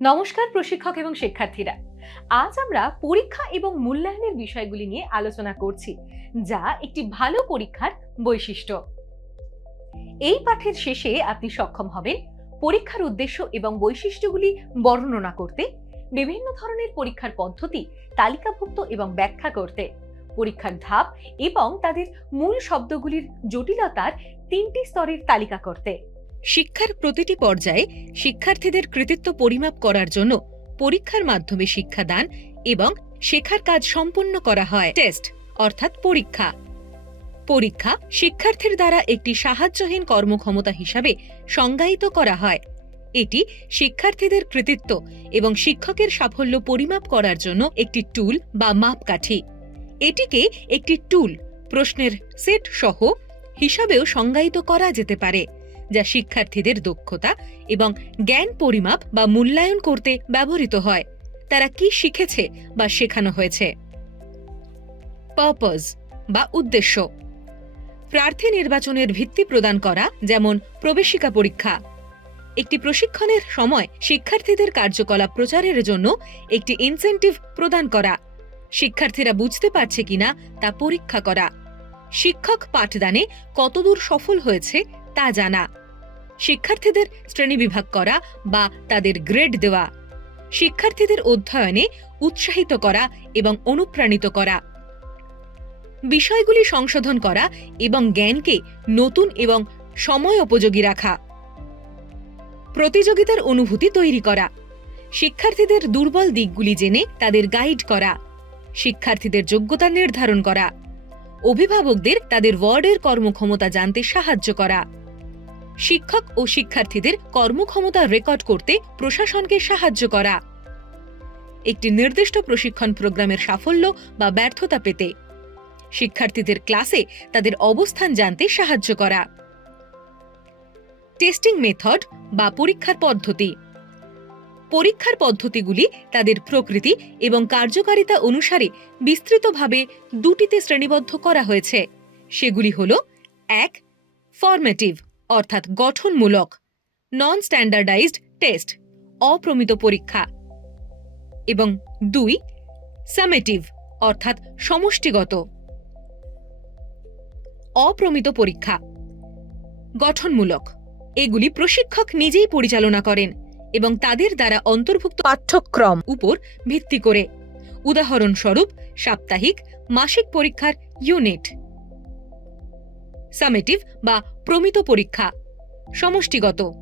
নমস্কার প্রশিক্ষক এবং শিক্ষার্থীরা। আজ আমরা পরীক্ষা এবং মূল্যায়নের বিষয়গুলি নিয়ে আলোচনা করছি, যা একটি ভালো পরীক্ষার বৈশিষ্ট্য। এই পাঠের শেষে আপনি সক্ষম হবেন পরীক্ষার উদ্দেশ্য এবং বৈশিষ্ট্যগুলি বর্ণনা করতে, বিভিন্ন ধরনের পরীক্ষার পদ্ধতি, তালিকাভুক্ত এবং ব্যাখ্যা করতে, পরীক্ষার ধাপ এবং তাদের মূল শব্দগুলির জটিলতার তিনটি স্তরের তালিকা করতে। শিক্ষার প্রতিটি পর্যায়ে শিক্ষার্থীদের কৃতিত্ব পরিমাপ করার জন্য পরীক্ষার মাধ্যমে শিক্ষাদান এবং শেখার কাজ সম্পন্ন করা হয়। টেস্ট, অর্থাৎ পরীক্ষা। পরীক্ষা শিক্ষার্থীর দ্বারা একটি সাহায্যহীন কর্মক্ষমতা হিসাবে সংজ্ঞায়িত করা হয়। এটি শিক্ষার্থীদের কৃতিত্ব এবং শিক্ষকের সাফল্য পরিমাপ করার জন্য একটি টুল বা মাপকাঠি। এটিকে একটি টুল, প্রশ্নের সেট সহ হিসাবেও সংজ্ঞায়িত করা যেতে পারে। যা শিক্ষার্থীদের দক্ষতা এবং জ্ঞান পরিমাপ বা মূল্যায়ন করতে ব্যবহৃত হয়। তারা কি শিখেছে বা শেখানো হয়েছে? পারপজ বা উদ্দেশ্য। প্রার্থী নির্বাচনের ভিত্তি প্রদান করা, যেমন প্রবেশিকা পরীক্ষা। একটি প্রশিক্ষণের সময় শিক্ষার্থীদের কার্যকলাপ প্রচারের জন্য একটি ইনসেন্টিভ প্রদান করা। শিক্ষার্থীরা বুঝতে পারছে কিনা তা পরীক্ষা করা। শিক্ষক পাঠদানে কতদূর সফল হয়েছে তা জানা। শিক্ষার্থীদের শ্রেণীবিভাগ করা বা তাদের গ্রেড দেওয়া। শিক্ষার্থীদের অধ্যয়নে উৎসাহিত করা এবং অনুপ্রাণিত করা। বিষয়গুলি সংশোধন করা এবং জ্ঞানকে নতুন এবং সময় উপযোগী রাখা। প্রতিযোগিতার অনুভূতি তৈরি করা। শিক্ষার্থীদের দুর্বল দিকগুলি জেনে তাদের গাইড করা। শিক্ষার্থীদের যোগ্যতা নির্ধারণ করা। অভিভাবকদের তাদের ওয়ার্ডের কর্মক্ষমতা জানতে সাহায্য করা। শিক্ষক ও শিক্ষার্থীদের কর্মক্ষমতা রেকর্ড করতে প্রশাসনকে সাহায্য করা। একটি নির্দিষ্ট প্রশিক্ষণ প্রোগ্রামের সাফল্য বা ব্যর্থতা পেতে শিক্ষার্থীদের ক্লাসে তাদের অবস্থান জানতে সাহায্য করা। টেস্টিং মেথড বা পরীক্ষার পদ্ধতি। পরীক্ষার পদ্ধতিগুলি তাদের প্রকৃতি এবং কার্যকারিতা অনুসারে বিস্তৃতভাবে দুটিতে শ্রেণীবদ্ধ করা হয়েছে। সেগুলি হল, এক, ফরমেটিভ। অর্থাৎ গঠনমূলক নন স্ট্যান্ডার্ডাইজড টেস্ট অপ্রমিত পরীক্ষা। এবং দুই সামেটিভ অর্থাৎ সমষ্টিগত। অপ্রমিত পরীক্ষা, গঠনমূলক। এগুলি প্রশিক্ষক নিজেই পরিচালনা করেন এবং তাদের দ্বারা অন্তর্ভুক্ত পাঠ্যক্রম উপর ভিত্তি করে। উদাহরণস্বরূপ সাপ্তাহিক, মাসিক পরীক্ষার ইউনিট। সামেটিভ বা প্রমিত পরীক্ষা। সমষ্টিগত।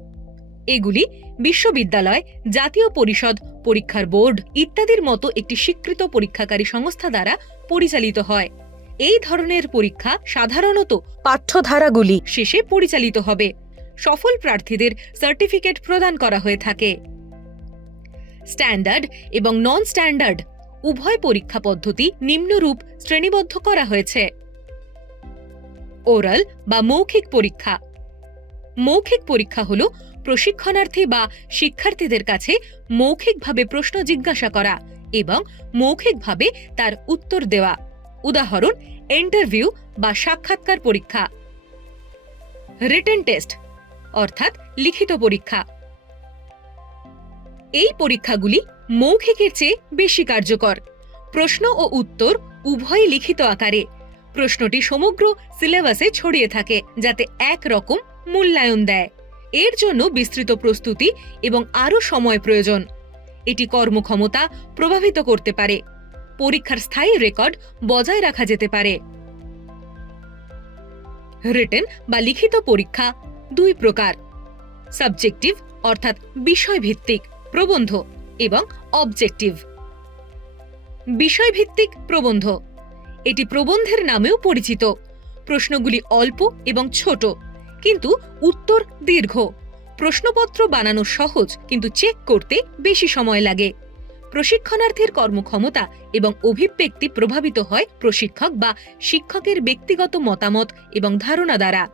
এগুলি বিশ্ববিদ্যালয়, জাতীয় পরিষদ, পরীক্ষার বোর্ড ইত্যাদির মতো একটি স্বীকৃত পরীক্ষাকারী সংস্থা দ্বারা পরিচালিত হয়। এই ধরনের পরীক্ষা সাধারণত পাঠ্যধারাগুলি শেষে পরিচালিত হবে। সফল প্রার্থীদের সার্টিফিকেট প্রদান করা হয়ে থাকে। স্ট্যান্ডার্ড এবং নন স্ট্যান্ডার্ড উভয় পরীক্ষা পদ্ধতি নিম্নরূপ শ্রেণীবদ্ধ করা হয়েছে। ওরাল বা মৌখিক পরীক্ষা। মৌখিক পরীক্ষা হল প্রশিক্ষণার্থী বা শিক্ষার্থীদের কাছে মৌখিকভাবে প্রশ্ন জিজ্ঞাসা করা এবং মৌখিকভাবে তার উত্তর দেওয়া। উদাহরণ ইন্টারভিউ বা সাক্ষাৎকার পরীক্ষা। রিটেন টেস্ট অর্থাৎ লিখিত পরীক্ষা। এই পরীক্ষাগুলি মৌখিকের চেয়ে বেশি কার্যকর। প্রশ্ন ও উত্তর উভয়ই লিখিত আকারে। প্রশ্নটি সমগ্র সিলেবাসে ছড়িয়ে থাকে, যাতে এক রকম মূল্যায়ন দেয়। এর জন্য বিস্তৃত প্রস্তুতি এবং আরও সময় প্রয়োজন। এটি কর্মক্ষমতা প্রভাবিত করতে পারে। পরীক্ষার স্থায়ী রেকর্ড বজায় রাখা যেতে পারে। রিটেন বা লিখিত পরীক্ষা দুই প্রকার। সাবজেক্টিভ অর্থাৎ বিষয়ভিত্তিক, প্রবন্ধ এবং অবজেক্টিভ বিষয়ভিত্তিক, প্রবন্ধ। এটি প্রবন্ধের নামেও পরিচিত। প্রশ্নগুলি অল্প এবং ছোট, কিন্তু উত্তর দীর্ঘ। প্রশ্নপত্র বানানো সহজ, কিন্তু চেক করতে বেশি সময় লাগে। প্রশিক্ষণার্থীর কর্মক্ষমতা এবং অভিব্যক্তি প্রভাবিত হয় প্রশিক্ষক বা শিক্ষকের ব্যক্তিগত মতামত এবং ধারণা দ্বারা।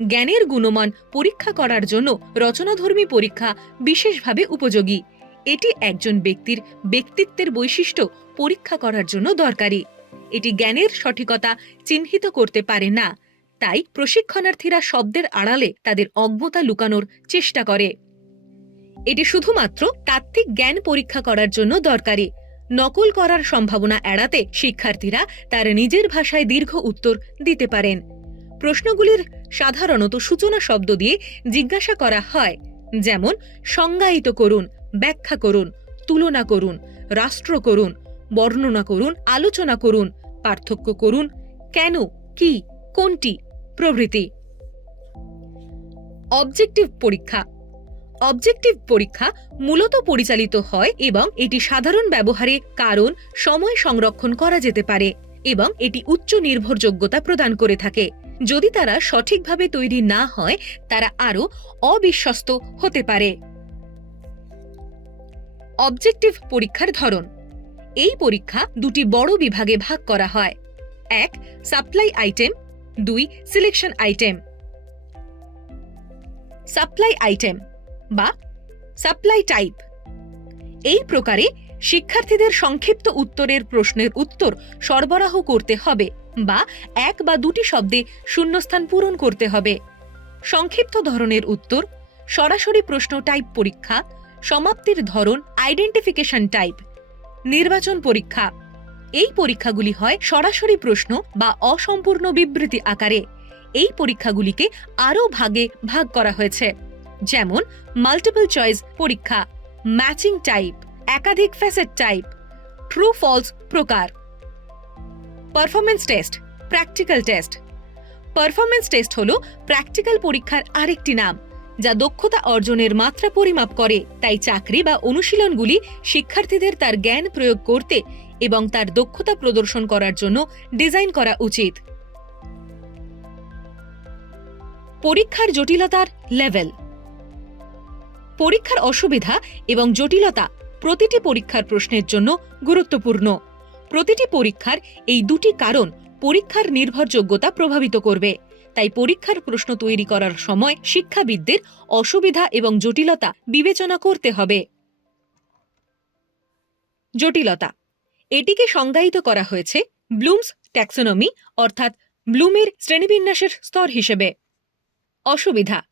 জ্ঞানের গুণমান পরীক্ষা করার জন্য রচনাধর্মী পরীক্ষা বিশেষভাবে উপযোগী। এটি একজন ব্যক্তির ব্যক্তিত্বের বৈশিষ্ট্য পরীক্ষা করার জন্য দরকারি। এটি জ্ঞানের সঠিকতা চিহ্নিত করতে পারে না। তাই প্রশিক্ষণার্থীরা শব্দের আড়ালে তাদের অজ্ঞতা লুকানোর চেষ্টা করে। এটি শুধুমাত্র তাত্ত্বিক জ্ঞান পরীক্ষা করার জন্য দরকারি। নকল করার সম্ভাবনা এড়াতে শিক্ষার্থীরা তার নিজের ভাষায় দীর্ঘ উত্তর দিতে পারেন। প্রশ্নগুলির সাধারণত সূচনা শব্দ দিয়ে জিজ্ঞাসা করা হয়, যেমন, সংজ্ঞায়িত করুন, ব্যাখ্যা করুন, তুলনা করুন, রাষ্ট্র করুন, বর্ণনা করুন, আলোচনা করুন পার্থক্য করুন। কেন? কি? কোনটি? প্রভৃতি। অবজেক্টিভ পরীক্ষা। অবজেক্টিভ পরীক্ষা মূলত পরিচালিত হয় এবং এটি সাধারণ ব্যবহারে কারণ, সময় সংরক্ষণ করা যেতে পারে এবং এটি উচ্চ নির্ভরযোগ্যতা প্রদান করে থাকে। যদি তারা সঠিকভাবে তৈরি না হয়, তারা আরও অবিশ্বস্ত হতে পারে। অবজেক্টিভ পরীক্ষার ধরন। এই পরীক্ষা দুটি বড় বিভাগে ভাগ করা হয়। এক, সাপ্লাই আইটেম। দুই, সিলেকশন আইটেম। সাপ্লাই আইটেম বা সাপ্লাই টাইপ। এই প্রকারে শিক্ষার্থীদের সংক্ষিপ্ত উত্তরের প্রশ্নের উত্তর সরবরাহ করতে হবে বা এক বা দুটি শব্দে শূন্যস্থান পূরণ করতে হবে। সংক্ষিপ্ত ধরনের উত্তর, সরাসরি প্রশ্ন টাইপ পরীক্ষা, সমাপ্তির ধরন আইডেন্টিফিকেশন টাইপ। নির্বাচন পরীক্ষা। এই পরীক্ষাগুলি হয় সরাসরি প্রশ্ন বা অসম্পূর্ণ বিবৃতি আকারে। এই পরীক্ষাগুলিকে আরও ভাগে ভাগ করা হয়েছে। যেমন মাল্টিপল চয়েস পরীক্ষা ম্যাচিং টাইপ একাধিক ফ্যাসেট টাইপ ট্রু ফলস প্রকার। Performance test practical test performance test হল প্র্যাকটিক্যাল পরীক্ষার আরেকটি নাম। যা দক্ষতা অর্জনের মাত্রা পরিমাপ করে। তাই চাকরি বা অনুশীলনগুলি শিক্ষার্থীদের তার জ্ঞান প্রয়োগ করতে এবং তার দক্ষতা প্রদর্শন করার জন্য ডিজাইন করা উচিত। পরীক্ষার জটিলতার লেভেল। পরীক্ষার অসুবিধা এবং জটিলতা প্রতিটি পরীক্ষার প্রশ্নের জন্য গুরুত্বপূর্ণ। প্রতিটি পরীক্ষার এই দুটি কারণ পরীক্ষার নির্ভরযোগ্যতা প্রভাবিত করবে। তাই পরীক্ষার প্রশ্ন তৈরি করার সময় শিক্ষাবিদদের অসুবিধা এবং জটিলতা বিবেচনা করতে হবে। জটিলতা। এটিকে সংজ্ঞায়িত করা হয়েছে ব্লুমস ট্যাক্সোনমি, অর্থাৎ ব্লুমের শ্রেণীবিন্যাসের স্তর হিসেবে। অসুবিধা।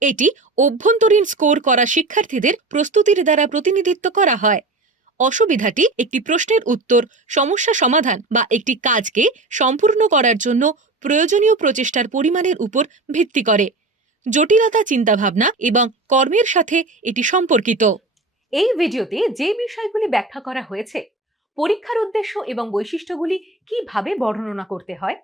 এটি অভ্যন্তরীণ স্কোর করা শিক্ষার্থীদের প্রস্তুতির দ্বারা প্রতিনিধিত্ব করা হয়। অসুবিধাটি একটি প্রশ্নের উত্তর, সমস্যা সমাধান বা একটি কাজকে সম্পূর্ণ করার জন্য প্রয়োজনীয় প্রচেষ্টার পরিমাণের উপর ভিত্তি করে। জটিলতা চিন্তাভাবনা এবং কর্মের সাথে এটি সম্পর্কিত। এই ভিডিওতে যে বিষয়গুলি ব্যাখ্যা করা হয়েছে, পরীক্ষার উদ্দেশ্য এবং বৈশিষ্ট্যগুলি কীভাবে বর্ণনা করতে হয়,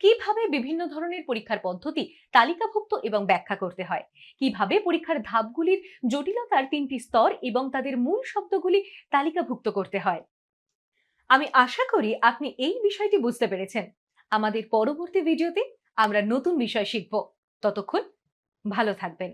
কীভাবে বিভিন্ন ধরনের পরীক্ষার পদ্ধতি তালিকাভুক্ত এবং ব্যাখ্যা করতে হয়, কীভাবে পরীক্ষার ধাপগুলির জটিলতার তিনটি স্তর এবং তাদের মূল শব্দগুলি তালিকাভুক্ত করতে হয়। আমি আশা করি আপনি এই বিষয়টি বুঝতে পেরেছেন। আমাদের পরবর্তী ভিডিওতে আমরা নতুন বিষয় শিখব। ততক্ষণ ভালো থাকবেন।